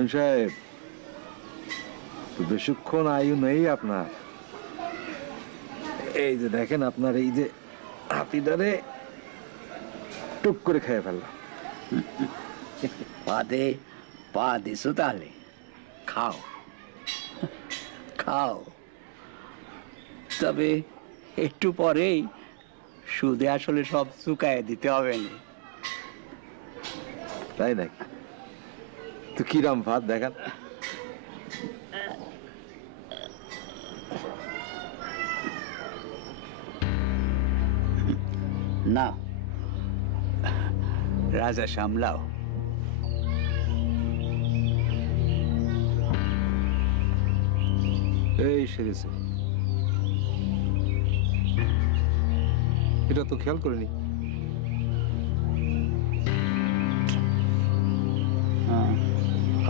মহিন সাহেব, তো বেশিক্ষণ আয়ু নেই আপনার। এই যে দেখেন, আপনার এই যে হাতিটারে টুক করে খেয়ে ফেললাম। পাতে পা দিছো তাহলে? খাও খাও, তবে একটু পরেই সুদে আসলে সব চুকায় দিতে হবে না। তাই নাকি? তো কিরাম ভাত দেখান। না, রাজা সামলাও। এই সেরেছে, এটা তো খেয়াল করিনি।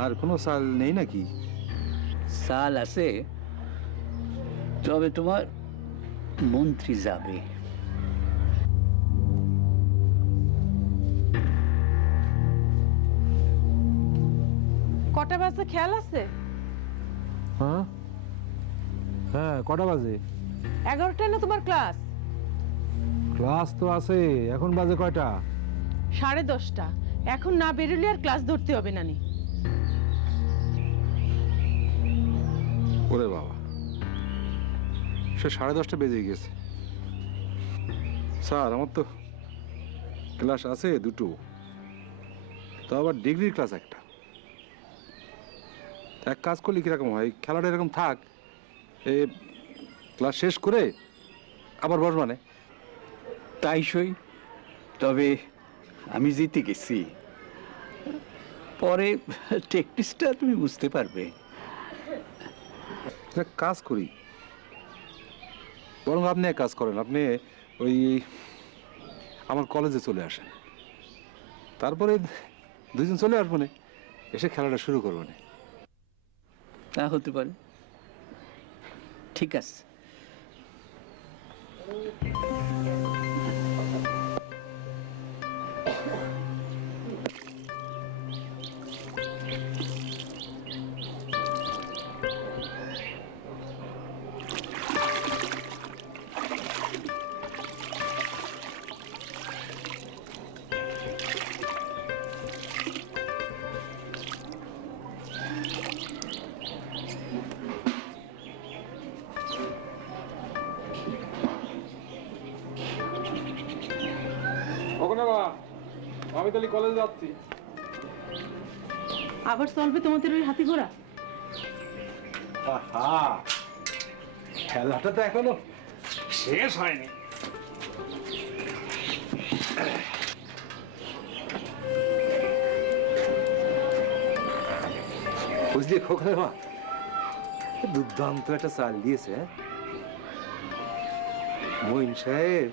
আর কোনো চাল নেই নাকি? সাল আছে, তবে তোমার মন্ত্রী যাবে। কটা বাজে খেয়াল আছে? হ্যাঁ হ্যাঁ, কটা বাজে? 11টায় না তোমার ক্লাস? ক্লাস তো আছে, এখন বাজে কয়টা? 10:30। এখন না বেরোলে আর ক্লাস ধরতে হবে না নি। ওরে বাবা, সে 10:30 বেজে গেছে। স্যার, আমার তো ক্লাস আছে দুটো, তো আবার ডিগ্রির ক্লাস একটা। এক কাজ করলে কিরকম হয়, খেলাটা এরকম থাক, এ ক্লাস শেষ করে আবার বস মানে। তাই সই, তবে আমি জিতে গেছি। পরে টেকনিক্সটা তুমি বুঝতে পারবে। একটা কাজ করি, বরং আপনি এক কাজ করেন, আপনি ওই আমার কলেজে চলে আসেন, তারপরে দুজন চলে আসবো না, এসে খেলাটা শুরু করবো না। তা হতে পারে, ঠিক আছে। আমি তাহলে কলেজে যাচ্ছি। আবার চলবে তোমাদের ওই হাতি ঘোড়া? খেলাটা তো এখনো শেষ হয়নি। বুঝলি খোকা মা, দুর্দান্ত একটা চাল দিয়েছে মঈন সাহেব,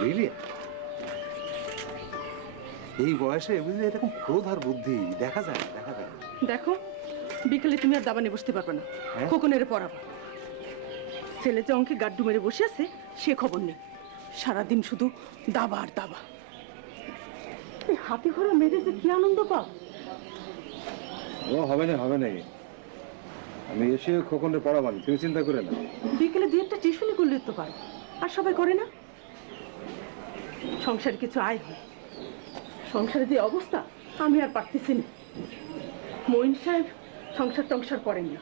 বুঝলি? এই বয়সে বুঝলি এরকম ক্রোধ আর বুদ্ধি দেখা যায়, দেখা যায়। দেখো, বিকেলে তুমি আর দাবা নিয়ে বসতে পারবে না, খোকনের পড়াবো। ছেলে যে অঙ্কে গাড্ডু মেরে বসে আছে সে খবর নেই, সারাদিন শুধু দাবা আর দাবা। এই হাতি ঘোড়া মেরে যে কি আনন্দ পাও! ও হবে না, হবে না, আমি এসে খোকনের পড়াবানি, তুমি চিন্তা করে না। বিকেলে 2-1টা টিউশনি করলে তো পারো, আর সবাই করে না? সংসারে কিছু আয় হয়, সংসারে যে অবস্থা আমি আর পারতেছি না। মঈন সাহেব সংসার টংসার করেন না,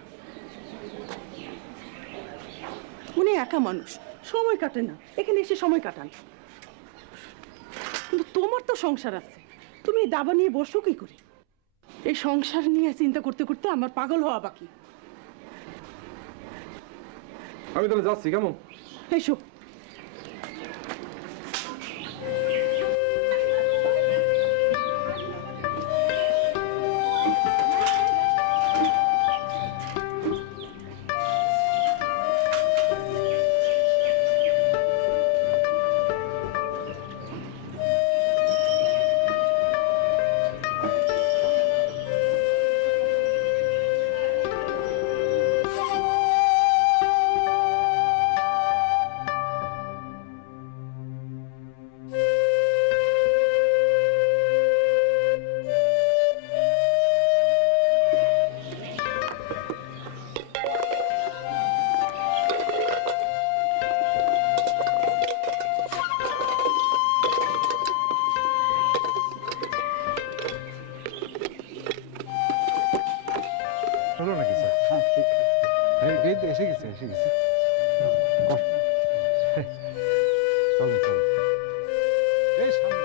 উনি একা মানুষ, সময় কাটে না, এখানে এসে সময় কাটান। কিন্তু তোমার তো সংসার আছে, তুমি এই দাবা নিয়ে বসো কি করে? এই সংসার নিয়ে চিন্তা করতে করতে আমার পাগল হওয়া বাকি। আমি তাহলে যাচ্ছি, কেমন? এসো। গেছে চলো চলো এই সামনে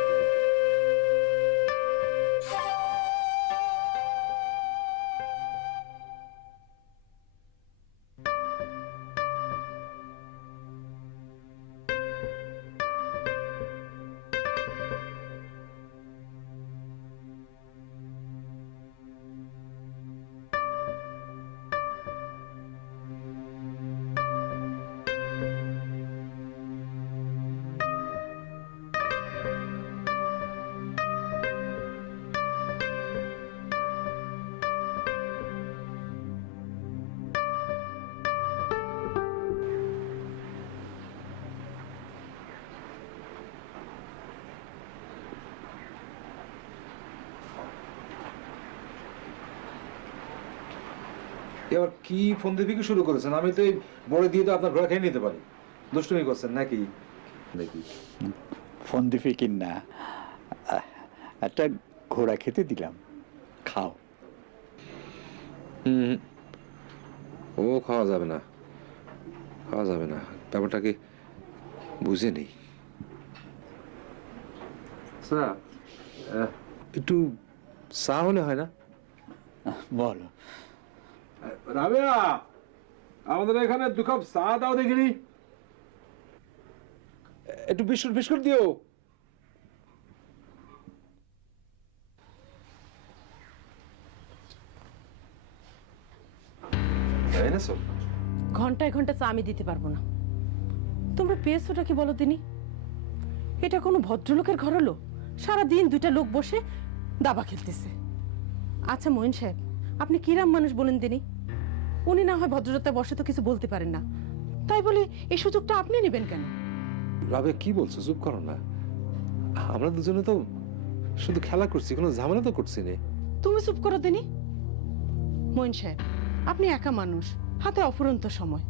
এবার কি ফোন দিয়ে কি শুরু করেছেন? আমি তো এই বড় দিয়ে তো আপনার ঘোড়া খেয়ে নিতে পারি। দুষ্টুমি করছেন নাকি? নাকি ফোন দিবি কিন না, একটা ঘোড়া খেতে দিলাম, খাও। ও খাওয়া যাবে না, খাওয়া যাবে না, ব্যাপারটা কি বুঝে নেই। স্যার একটু চা হলে হয় না? বলো। রাবেয়া, আমাদের এখানে 2 কাপ চা দাও দেখিনি। একটু বিস্কুট বিস্কুট দিও। এনেছো? ঘন্টায় ঘন্টা চা আমি দিতে পারবো না। তোমরা পেয়েছোটা কি বলো দিনি? এটা কোনো ভদ্রলোকের ঘর হলো? সারাদিন 2টা লোক বসে দাবা খেলতেছে। আচ্ছা মঈন সাহেব, আপনি কিরাম মানুষ বলেন দিনি? উনি না হয় ভদ্রতা বসে তো কিছু বলতে পারেন না, তাই বলে এই সুযোগটা আপনি নেবেন কেন? রাবেয়া কি বলছো? চুপ করো না। আমরা দুজনে তো শুধু খেলা করছি, কোনো ঝামেলা তো করছি না। তুমি চুপ করো দিনি। মঈন সাহেব, আপনি একা মানুষ, হাতে অফুরন্ত সময়।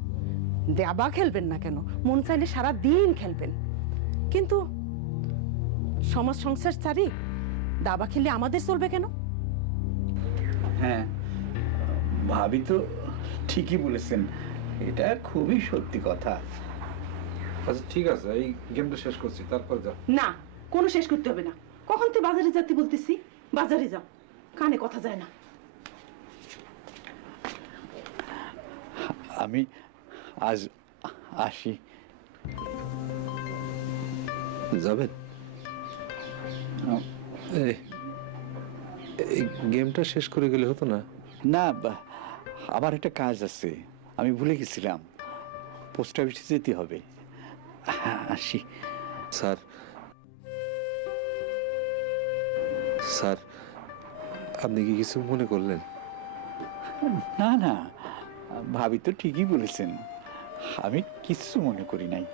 দাবা খেলবেন না কেন? মন চাইলে সারা দিন খেলবেন, কিন্তু সমাজ সংসার চারি দাবা খেললে আমাদের চলবে কেন? হ্যাঁ, ভাবি তো ঠিকই বলেছেন, এটা খুবই সত্যি কথা। আচ্ছা ঠিক আছে, এই গেমটা শেষ করছি, তারপর যাও। না, কোনো শেষ করতে হবে না। কখন তুই বাজারে যেতে বলতেছি? বাজারে যাও, কানে কথা যায় না। আমি আজ আসি। যাবেন? এই গেমটা শেষ করে গেলে হতো না? না, আমার একটা কাজ আছে, আমি ভুলে গেছিলাম। পোস্ট অফিসে যেতে হবে। আসি। স্যার, স্যার আপনি কি কিছু মনে করলেন? না না, ভাবি তো ঠিকই বলেছেন, আমি কিছু মনে করি নাই।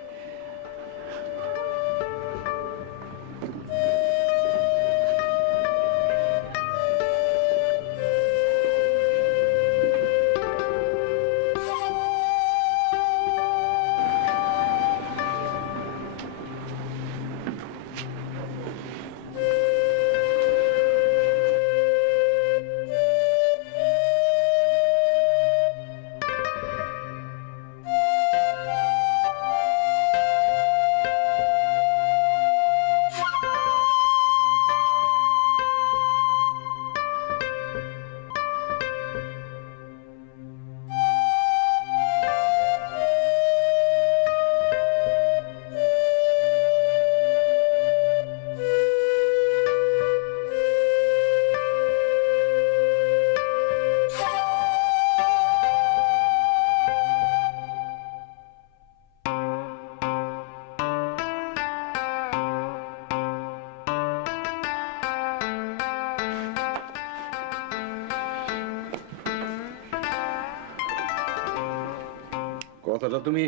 কথাটা তুমি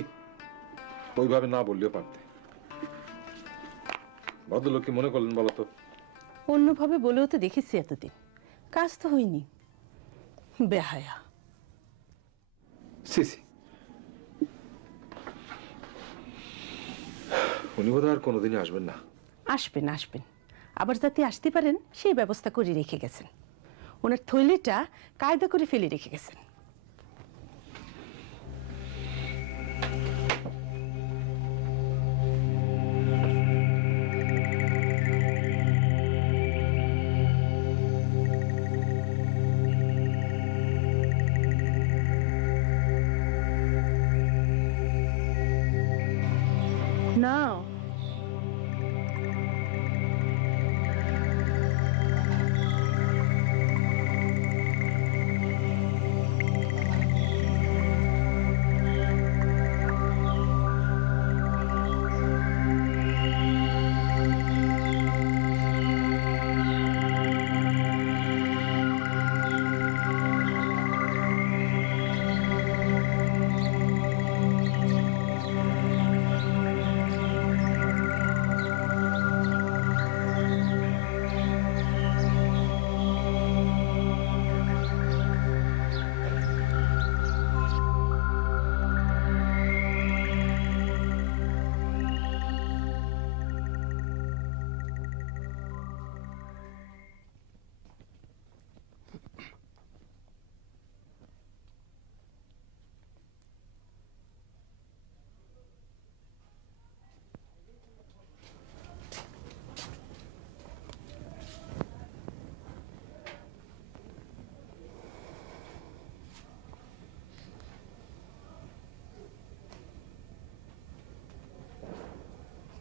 ওইভাবে না বললেও পারতে। ভদ্রলোক কি মনে করলেন বলো তো? অন্যভাবে বলেও তো দেখেছি এতদিন, কাজ তো হয়নি। বেহায়া। সিসি, উনি বোধহয় আর কোনোদিনই আসবেন না। আসবেন আসবেন, আবার যাতে আসতে পারেন সেই ব্যবস্থা করে রেখে গেছেন। ওনার থৈলিটা কায়দা করে ফেলে রেখে গেছেন।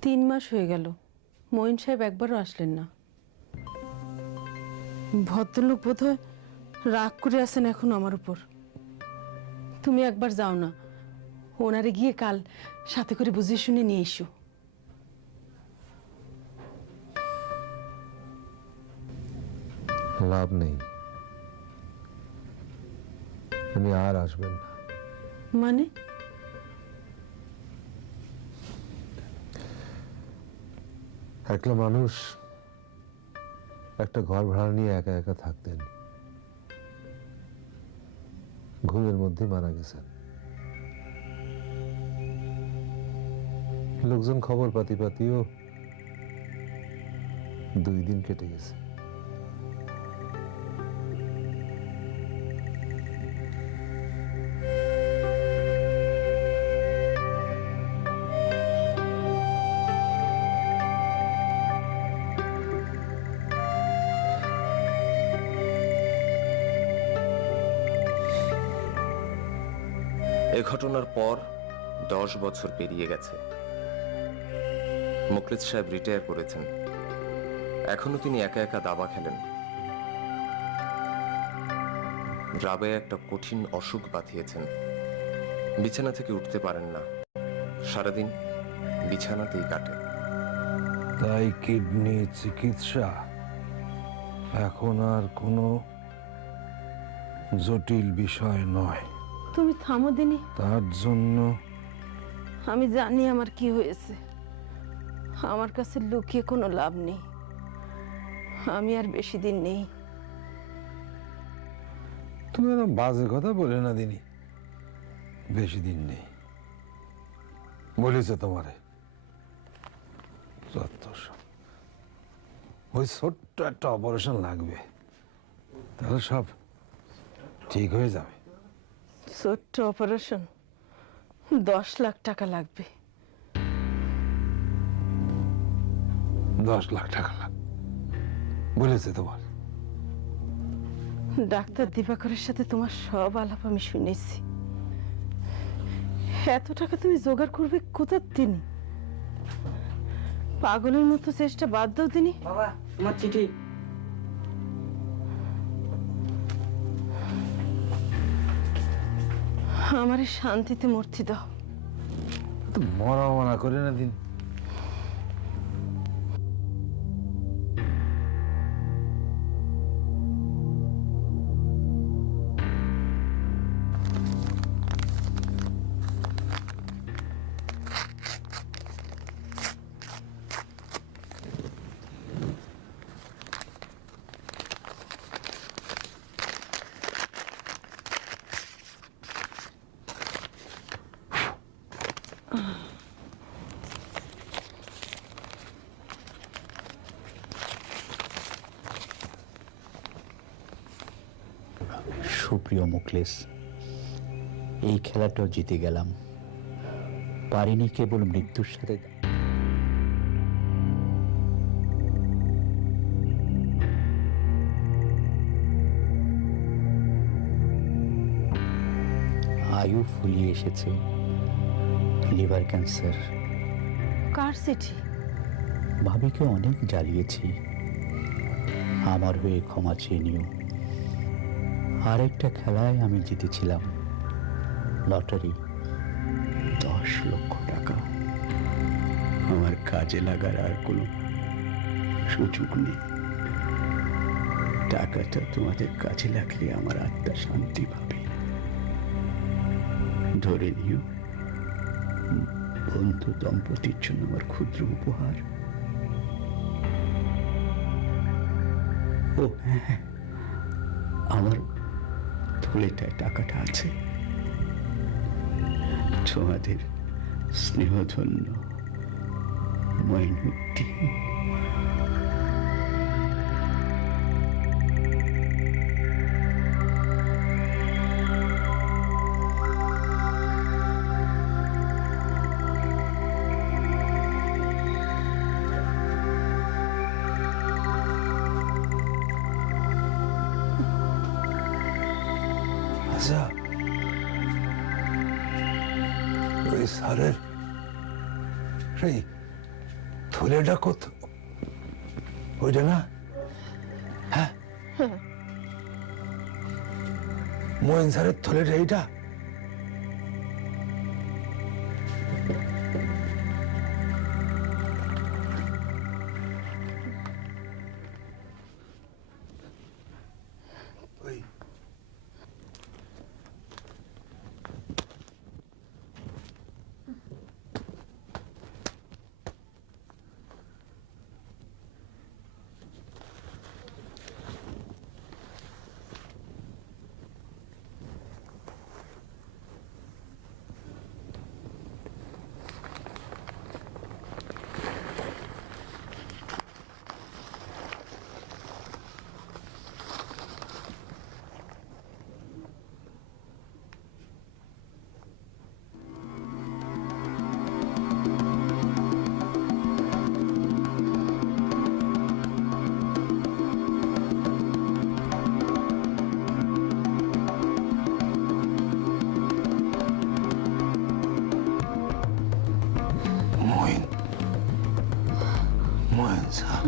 3 মাস হয়ে গেল মঈন সাহেব একবারও আসলেন না। ভদ্রলোক বোধহয় রাগ করে আছেন এখন আমার উপর। তুমি একবার যাও না, ওনারে গিয়ে কাল সাথে করে বুঝিয়ে শুনে নিয়ে এসো। লাভ নেই, উনি আর আসবেন না। মানে? একলা মানুষ একটা ঘর ভাড়া নিয়ে একা একা থাকতেন, ঘুমের মধ্যে মারা গেছেন। লোকজন খবর পাতিও 2 দিন কেটে গেছে। এ ঘটনার পর 10 বছর পেরিয়ে গেছে। মুখলেস সাহেব রিটায়ার করেছেন, এখনো তিনি একা একা দাবা খেলেন। রাবেয়া একটা কঠিন অসুখ বাঁধিয়েছেন, বিছানা থেকে উঠতে পারেন না, সারাদিন বিছানাতেই কাটে। তাই কিডনি চিকিৎসা এখন আর কোনো জটিল বিষয় নয়। তুমি থামো দিনি, তার জন্য আমি জানি আমার কি হয়েছে। আমার কাছে লুকিয়ে কোনো লাভ নেই, আমি আর বেশি দিন নেই। তুমি এরকম বাজে কথা বলে না দিনি, বেশি দিন নেই বলেছে তোমারে। ওই ছোট্ট একটা অপারেশন লাগবে, তাহলে সব ঠিক হয়ে যাবে। ছোট্ট অপারেশন 10 লাখ টাকা লাগবে। 10 লাখ টাকা বলেছে তোমার? ডাক্তার দিবাকরের সাথে তোমার সব আলাপ আমি শুনেছি। এত টাকা তুমি জোগাড় করবে কোথার তিনি? পাগলের মতো চেষ্টা বাদ দাও তিনি। বাবা, আমার চিঠি। আমারে শান্তিতে মূর্তি দাও। তো মরা করে না দিন। সুপ্রিয় মুখলেস, এই খেলাটাও জিতে গেলাম, পারিনি কেবল মৃত্যুর সাথে। আয়ু ফুলিয়ে এসেছে, লিভার ক্যান্সার। কার চিঠি? ভাবিকে অনেক জ্বালিয়েছি, আমার হয়ে ক্ষমা চেয়ে নিও। আরেকটা খেলায় আমি জিতেছিলাম, লটারি 10 লক্ষ টাকা। আমার কাজে লাগার আর কোনো সুযোগ নেই। টাকাটা তোমাদের কাজে লাগলে আমার আত্মা শান্তি পাবে। ধরে নিও বন্ধু দম্পতির জন্য আমার ক্ষুদ্র উপহার। ও হ্যাঁ, আমার থলেটায় টাকাটা আছে। তোমাদের স্নেহধন্য মঈনুদ্দিন। আচ্ছা, ওই স্যারের সেই থলেটা কত ওইটা না? হ্যাঁ, মোয়েন স্যারের থলেটা এইটা? ওই মোয়েন মোয়েন স্যার